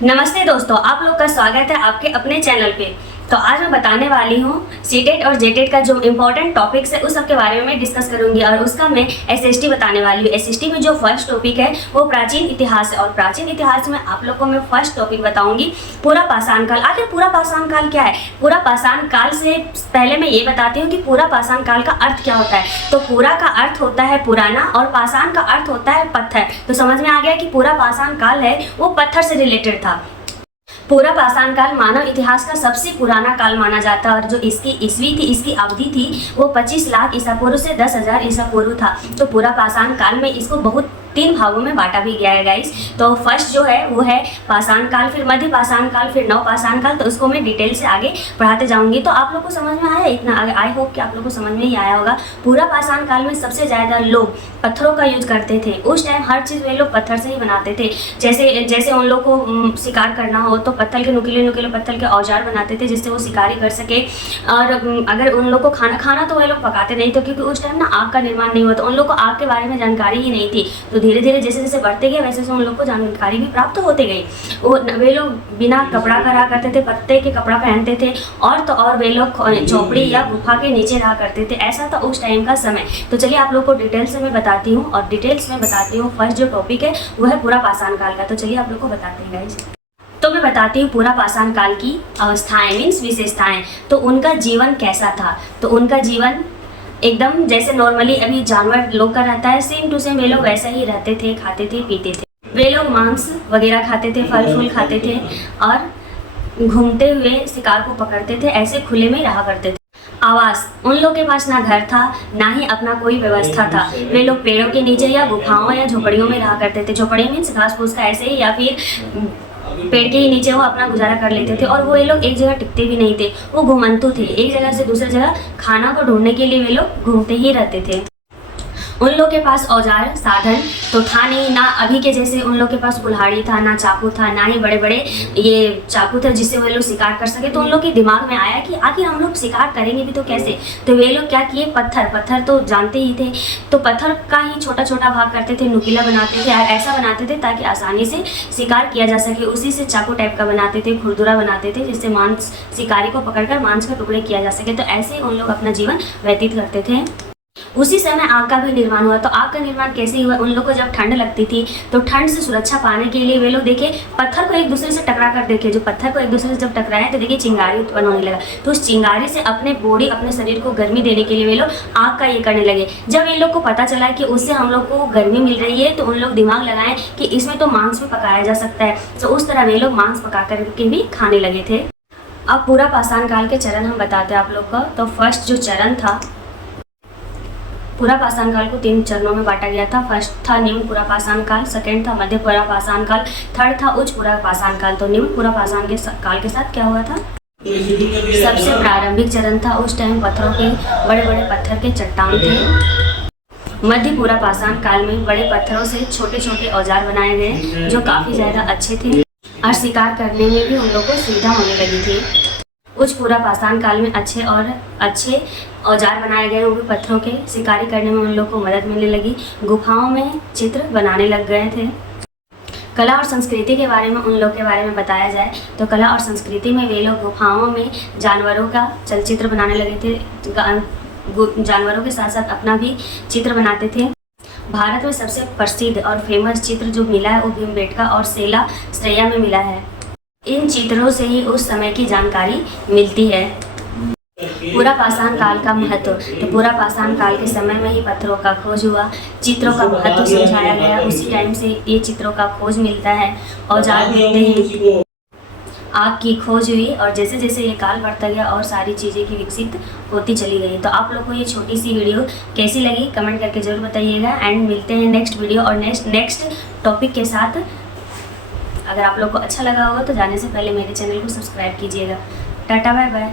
नमस्ते दोस्तों, आप लोग का स्वागत है आपके अपने चैनल पे। तो आज मैं बताने वाली हूँ सीटेट और जेटेट का जो इम्पोर्टेंट टॉपिक्स है उस सब के बारे में मैं डिस्कस करूंगी और उसका मैं एसएसटी बताने वाली हूँ। एसएसटी में जो फर्स्ट टॉपिक है वो प्राचीन इतिहास है और प्राचीन इतिहास में आप लोग को मैं फर्स्ट टॉपिक बताऊंगी पूरा पाषाण काल। आखिर पूरा पाषाण काल क्या है? पूरा पाषाण काल से पहले मैं ये बताती हूँ कि पूरा पाषाण काल का अर्थ क्या होता है। तो पूरा का अर्थ होता है पुराना और पाषाण का अर्थ होता है पत्थर। तो समझ में आ गया कि पूरा पाषाण काल है वो पत्थर से रिलेटेड था। पूरा पाषाण काल मानव इतिहास का सबसे पुराना काल माना जाता है और जो इसकी ईस्वी थी, इसकी अवधि थी वो 25 लाख ईसा पूर्व से 10,000 ईसा पूर्व था। तो पूरा पाषाण काल में इसको बहुत 3 भागों में बांटा भी गया है गाइस। तो फर्स्ट जो है वो है पाषाण काल, फिर मध्य पाषाण काल, फिर नव पाषाण काल। तो उसको मैं डिटेल से आगे पढ़ाते जाऊंगी। तो आप लोग को समझ में आया इतना? आगे आई होप कि आप लोग को समझ में ही आया होगा। पूरा पाषाण काल में सबसे ज़्यादा लोग पत्थरों का यूज करते थे। उस टाइम हर चीज़ वे लोग पत्थर से ही बनाते थे। जैसे उन लोग को शिकार करना हो तो पत्थर के नुकीले पत्थर के औजार बनाते थे जिससे वो शिकारी कर सके। और अगर उन लोग को खाना तो वे लोग पकाते नहीं थे क्योंकि उस टाइम ना आग का निर्माण नहीं हुआ। तो उन लोग को आग के बारे में जानकारी ही नहीं थी। तो धीरे धीरे जैसे जैसे बढ़ते गए वैसे उन लोग को जानकारी भी प्राप्त होते गई। वे लोग बिना कपड़ा का रहा करते थे, पत्ते के कपड़ा पहनते थे और वे लोग झोपड़ी या गुफा के नीचे रहा करते थे। ऐसा था उस टाइम का समय। तो चलिए आप लोग को डिटेल्स में बताती हूँ और डिटेल्स में बताती हूँ। फर्स्ट जो टॉपिक है वो है पूरा पाषाण काल का। तो चलिए आप लोग को बताते हैं गाइस। तो मैं बताती हूँ पूरा पाषाण काल की अवस्थाएं मीन्स विशेषताएं। तो उनका जीवन कैसा था? तो उनका जीवन एकदम जैसे नॉर्मली अभी जानवर लोग का रहता है, सेम टू सेम वे लोग वैसा ही रहते थे, खाते थे, पीते थे। वे लोग मांस वगैरह खाते थे, फल फूल खाते थे और घूमते हुए शिकार को पकड़ते थे। ऐसे खुले में रहा करते थे। आवास, उन लोग के पास ना घर था ना ही अपना कोई व्यवस्था था। वे लोग पेड़ों के नीचे या गुफाओं या झोपड़ियों में रहा करते थे। झोपड़ी मीन्स घास फूस का ऐसे ही, या फिर पेड़ के ही नीचे वो अपना गुजारा कर लेते थे। और वो ये लोग एक जगह टिकते भी नहीं थे, वो घुमंतु थे। एक जगह से दूसरी जगह खाना को ढूंढने के लिए वे लोग घूमते ही रहते थे। उन लोग के पास औजार साधन तो था नहीं, ना अभी के जैसे उन लोग के पास कुल्हाड़ी था, ना चाकू था, ना ही बड़े बड़े ये चाकू थे जिससे वे लोग शिकार कर सके। तो उन लोग के दिमाग में आया कि आखिर हम लोग शिकार करेंगे भी तो कैसे? तो वे लोग क्या किए, पत्थर तो जानते ही थे, तो पत्थर का ही छोटा छोटा भाग करते थे, नुकीला बनाते थे, ऐसा बनाते थे ताकि आसानी से शिकार किया जा सके। उसी से चाकू टाइप का बनाते थे, खुरदुरा बनाते थे जिससे मांस शिकारी को पकड़कर मांस के टुकड़े किया जा सके। तो ऐसे उन लोग अपना जीवन व्यतीत करते थे। उसी समय आग का भी निर्माण हुआ। तो आग का निर्माण कैसे हुआ? उन लोग को जब ठंड लगती थी तो ठंड से सुरक्षा पाने के लिए वे लोग देखे पत्थर को एक दूसरे से टकरा कर देखे। जो पत्थर को एक दूसरे से जब टकराए तो देखिए चिंगारी उत्पन्न होने लगा। तो उस चिंगारी से अपने शरीर को गर्मी देने के लिए वे लोग आग का ये करने लगे। जब इन लोग को पता चला कि उससे हम लोग को गर्मी मिल रही है तो उन लोग दिमाग लगाए कि इसमें तो मांस भी पकाया जा सकता है। तो उस तरह वे लोग मांस पका करके भी खाने लगे थे। अब पूरा पाषाण काल के चरण हम बताते हैं आप लोग को। तो फर्स्ट जो चरण था, पूरा पाषाण काल को 3 चरणों में बांटा गया था। फर्स्ट था निम्न पूरा पाषाण काल, सेकंड था मध्य पूरा पाषाण काल, थर्ड था उच्च पूरा पाषाण काल। तो निम्न पूरा पाषाण के काल के साथ क्या हुआ था? सबसे प्रारंभिक चरण था, उस टाइम पत्थरों के बड़े बड़े पत्थर के चट्टान थे। मध्य पूरा पाषाण काल में बड़े पत्थरों से छोटे छोटे औजार बनाए गए जो काफ़ी ज़्यादा अच्छे थे और शिकार करने में भी उन लोग को सुविधा होने लगी थी। उच्च पूरा पाषाण काल में अच्छे औजार बनाए गए, वो भी पत्थरों के। शिकारी करने में उन लोग को मदद मिलने लगी। गुफाओं में चित्र बनाने लग गए थे। कला और संस्कृति के बारे में उन लोग के बारे में बताया जाए तो कला और संस्कृति में वे लोग गुफाओं में जानवरों का चलचित्र बनाने लगे थे। जानवरों के साथ साथ अपना भी चित्र बनाते थे। भारत में सबसे प्रसिद्ध और फेमस चित्र जो मिला है वो भीमबेटका और सेला श्रेया में मिला है। इन चित्रों से ही उस समय की जानकारी मिलती है। पूरा पाषाण काल का महत्व, तो पूरा पाषाण काल के समय में ही पत्थरों का खोज हुआ, चित्रों का महत्व समझाया गया। उसी टाइम से ये चित्रों का खोज मिलता है, औजार मिलते हैं, आग की खोज हुई और जैसे जैसे ये काल बढ़ता गया और सारी चीज़ें की विकसित होती चली गई। तो आप लोग को ये छोटी सी वीडियो कैसी लगी कमेंट करके ज़रूर बताइएगा। एंड मिलते हैं नेक्स्ट वीडियो और नेक्स्ट टॉपिक के साथ। अगर आप लोग को अच्छा लगा होगा तो जाने से पहले मेरे चैनल को सब्सक्राइब कीजिएगा। Tata bye bye.